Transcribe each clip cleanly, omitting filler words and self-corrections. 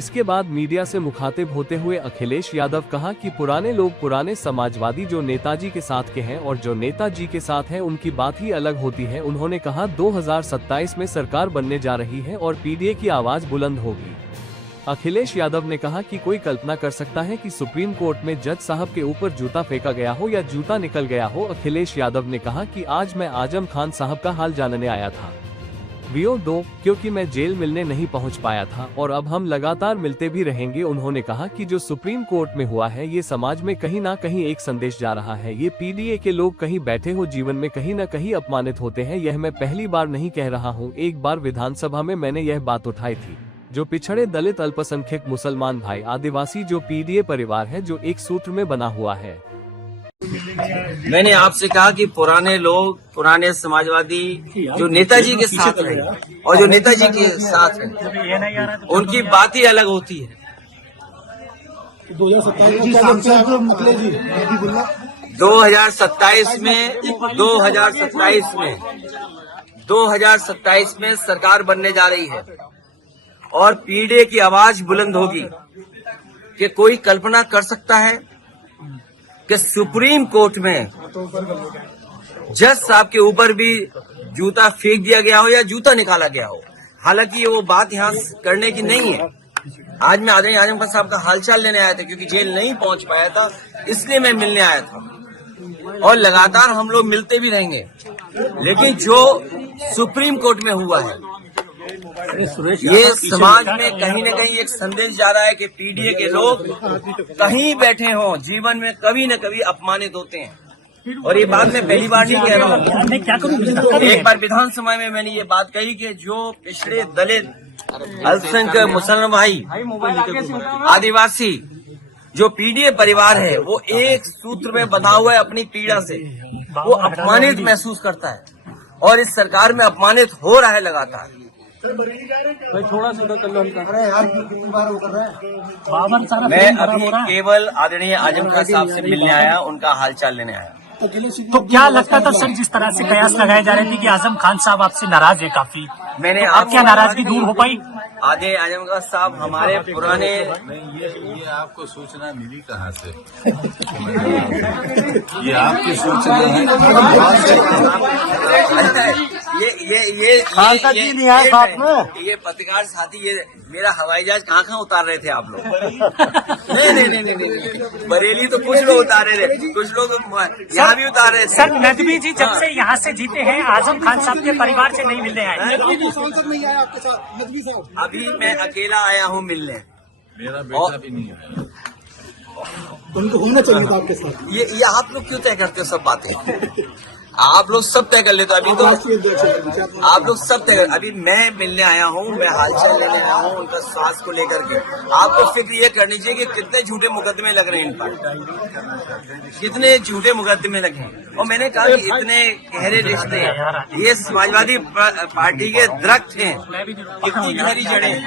इसके बाद मीडिया से मुखातिब होते हुए अखिलेश यादव कहा कि पुराने लोग, पुराने समाजवादी जो नेताजी के साथ के हैं और जो नेताजी के साथ हैं उनकी बात ही अलग होती है। उन्होंने कहा 2027 में सरकार बनने जा रही है और पीडीए की आवाज बुलंद होगी। अखिलेश यादव ने कहा कि कोई कल्पना कर सकता है कि सुप्रीम कोर्ट में जज साहब के ऊपर जूता फेंका गया हो या जूता निकल गया हो। अखिलेश यादव ने कहा कि आज मैं आजम खान साहब का हाल जानने आया था वीओ 2 क्योंकि मैं जेल मिलने नहीं पहुंच पाया था और अब हम लगातार मिलते भी रहेंगे। उन्होंने कहा कि जो सुप्रीम कोर्ट में हुआ है ये समाज में कहीं ना कहीं एक संदेश जा रहा है। ये पीडीए के लोग कहीं बैठे हो जीवन में कहीं न कहीं अपमानित होते हैं। यह मैं पहली बार नहीं कह रहा हूँ, एक बार विधानसभा में मैंने यह बात उठाई थी। जो पिछड़े दलित अल्पसंख्यक मुसलमान भाई आदिवासी जो पीडीए परिवार है जो एक सूत्र में बना हुआ है। मैंने आपसे कहा कि पुराने लोग, पुराने समाजवादी जो नेताजी के साथ रहे और जो नेताजी के साथ हैं उनकी बात ही अलग होती है। 2027 में सरकार बनने जा रही है और पीडीए की आवाज बुलंद होगी। कि कोई कल्पना कर सकता है कि सुप्रीम कोर्ट में जज साहब के ऊपर भी जूता फेंक दिया गया हो या जूता निकाला गया हो। हालांकि वो बात यहाँ करने की नहीं है। आज मैं आदरणीय आजम खान साहब का हालचाल लेने आया था क्योंकि जेल नहीं पहुंच पाया था, इसलिए मैं मिलने आया था और लगातार हम लोग मिलते भी रहेंगे। लेकिन जो सुप्रीम कोर्ट में हुआ है ये समाज में कहीं न कहीं एक संदेश जा रहा है कि पीडीए के लोग कहीं बैठे हों जीवन में कभी न कभी अपमानित होते हैं। और ये बात मैं पहली बार नहीं कह रहा हूँ। एक बार विधानसभा में मैंने ये बात कही कि जो पिछड़े दलित अल्पसंख्यक मुसलमान भाई आदिवासी जो पीडीए परिवार है वो एक सूत्र में बंधा हुआ है अपनी पीड़ा से, वो अपमानित महसूस करता है और इस सरकार में अपमानित हो रहा है लगातार। भाई थोड़ा सा कर लो मैं अभी केवल आदरणीय आजम खान साहब से मिलने आया, उनका हालचाल लेने आया। तो क्या लगता था सर, जिस तरह से कयास लगाए जा रहे थे कि आजम खान साहब आपसे नाराज है काफी, मैंने तो आप क्या नाराजगी दूर हो पाई? आदरणीय आजम खान साहब हमारे पुराने ये आपको सूचना मिली कहाँ से? ये आपकी सूचना है? ये पत्रकार साथी, ये मेरा हवाई जहाज कहाँ उतार रहे थे आप लोग? नहीं, बरेली तो कुछ लोग उतार रहे थे, कुछ लोग यहाँ भी उतार रहे थे। सर नदवी जी जब से यहाँ से जीते हैं आजम खान साहब के परिवार से नहीं मिलने आए। अभी मैं अकेला आया हूँ मिलने। मेरा बेटा भी नहीं आया। उनको होना चाहिए था आपके साथ। ये आप लोग क्यों तय करते हो सब बातें? आप लोग सब तय कर लेते हो। अभी तो आप लोग सब तय कर, अभी मैं मिलने आया हूँ, मैं हालचाल लेने आया हूँ उनका स्वास्थ्य को लेकर के। आपको फिक्र ये करनी चाहिए कि कितने झूठे मुकदमे लग रहे हैं इन पर, कितने झूठे मुकदमे लगे हैं। और मैंने कहा कि इतने गहरे रिश्ते, ये समाजवादी पार्टी के दरख्त हैं, इतनी गहरी जड़ें।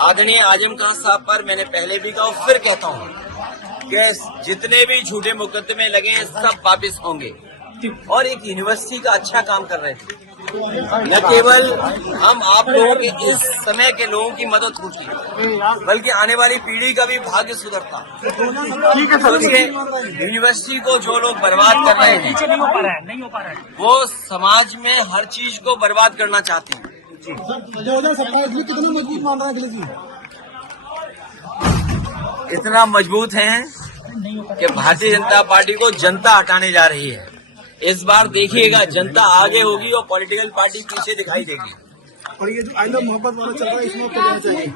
आदरणीय आजम खान साहब पर मैंने पहले भी कहा, फिर कहता हूँ कि जितने भी झूठे मुकदमे लगे हैं सब वापिस होंगे। और एक यूनिवर्सिटी का अच्छा काम कर रहे थे, न केवल हम आप लोगों के इस समय के लोगों की मदद होती बल्कि आने वाली पीढ़ी का भी भाग्य सुधरता। यूनिवर्सिटी को जो लोग बर्बाद कर रहे हैं नहीं हो पा रहा है, वो समाज में हर चीज को बर्बाद करना चाहते हैं। 2027 में कितना मजबूत मान रहा है अखिलेश जी? इतना मजबूत है कि भारतीय जनता पार्टी को जनता हटाने जा रही है। इस बार देखिएगा जनता आगे होगी और पॉलिटिकल पार्टी पीछे दिखाई देगी। और ये जो आई लव मोहब्बत वाला चल रहा है इसमें क्या चाहिए?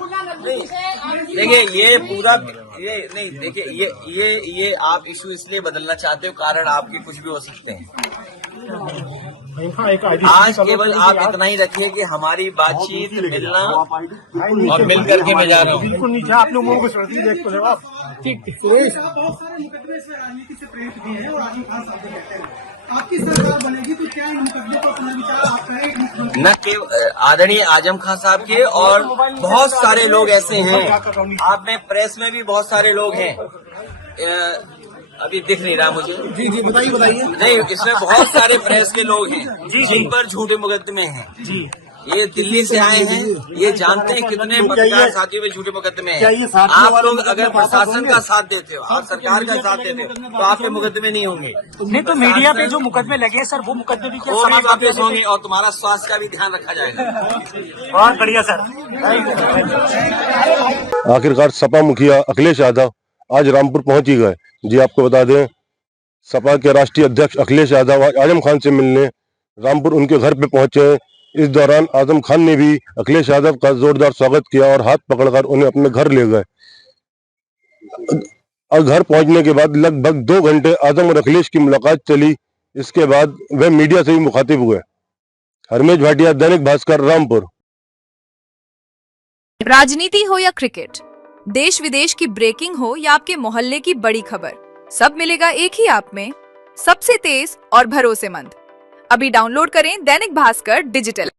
देखिए ये पूरा ये नहीं, देखिए ये आप इशू इसलिए बदलना चाहते हो, कारण आपके कुछ भी हो सकते हैं। आज केवल आप इतना ही रखिए कि हमारी बातचीत, मिलना और मिल करके मैं जा रहा हूँ। आप लोगों को देखते हो आप। ठीक, बहुत सारे मुकदमे से राजनीति से प्रेरित भी हैं और आजम खान साहब को कहते हैं आपकी सरकार बनेगी तो क्या इन मुकदमे पर पुनर्विचार आप करेंगे? न केवल आदरणीय आजम खान साहब के और बहुत सारे लोग ऐसे हैं, आप में प्रेस में भी बहुत सारे लोग हैं, अभी दिख नहीं रहा मुझे। जी बताइए। नहीं, इसमें बहुत सारे प्रेस के लोग हैं जिन पर झूठे मुकदमे हैं। ये दिल्ली से आए हैं, ये जानते हैं कितने पत्रकार साथियों में झूठे मुकदमे हैं। आप लोग अगर प्रशासन का साथ देते हो, आप सरकार का साथ देते हो, तो आपके मुकदमे नहीं होंगे। नहीं तो मीडिया पे जो मुकदमे लगे हैं सर, वो मुकदमे भी क्या वो भी समाज वापस होंगे और तुम्हारा स्वास्थ्य का भी ध्यान रखा जाएगा। बहुत बढ़िया सर। आखिरकार सपा मुखिया अखिलेश यादव आज रामपुर पहुंच ही गए। जी आपको बता दें, सपा के राष्ट्रीय अध्यक्ष अखिलेश यादव आज आजम खान से मिलने रामपुर उनके घर पे पहुंचे। इस दौरान आजम खान ने भी अखिलेश यादव का जोरदार स्वागत किया और हाथ पकड़कर उन्हें अपने घर ले गए। और घर पहुंचने के बाद लगभग 2 घंटे आजम और अखिलेश की मुलाकात चली। इसके बाद वे मीडिया से भी मुखातिब हुए। हरमेश भाटिया, दैनिक भास्कर, रामपुर। राजनीति हो या क्रिकेट, देश विदेश की ब्रेकिंग हो या आपके मोहल्ले की बड़ी खबर, सब मिलेगा एक ही ऐप में, सबसे तेज और भरोसेमंद। अभी डाउनलोड करें दैनिक भास्कर डिजिटल।